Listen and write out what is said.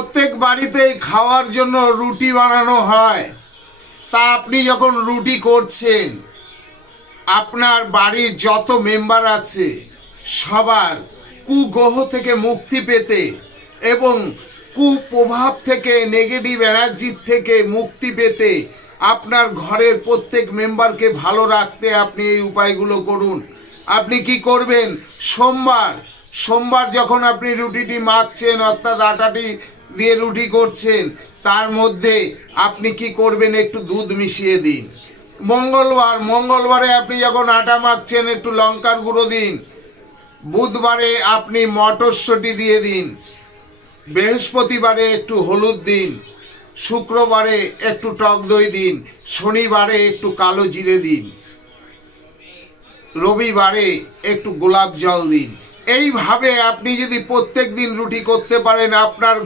প্রত্যেক বাড়িতেই খাওয়ার জন্য রুটি বানানো হয়। তা আপনি যখন রুটি করছেন, আপনার বাড়ির যত মেম্বার আছে সবার কুগ্রহ থেকে মুক্তি পেতে এবং কুপ্রভাব থেকে, নেগেটিভ এনার্জির থেকে মুক্তি পেতে, আপনার ঘরের প্রত্যেক মেম্বারকে ভালো রাখতে আপনি এই উপায়গুলো করুন। আপনি কি করবেন? সোমবার যখন আপনি রুটিটি মাখছেন, অর্থাৎ আটাটি দিয়ে রুটি করছেন, তার মধ্যে আপনি কি করবেন? একটু দুধ মিশিয়ে দিন। মঙ্গলবারে আপনি যখন আটা মাখছেন, একটু লঙ্কার গুঁড়ো দিন। বুধবারে আপনি মটরশুঁটি দিয়ে দিন। বৃহস্পতিবারে একটু হলুদ দিন। শুক্রবারে একটু টক দই দিন। শনিবারে একটু কালো জিরে দিন। রবিবারে একটু গোলাপ জল দিন। এইভাবে আপনি যদি প্রত্যেক দিন রুটি করতে পারেন, আপনার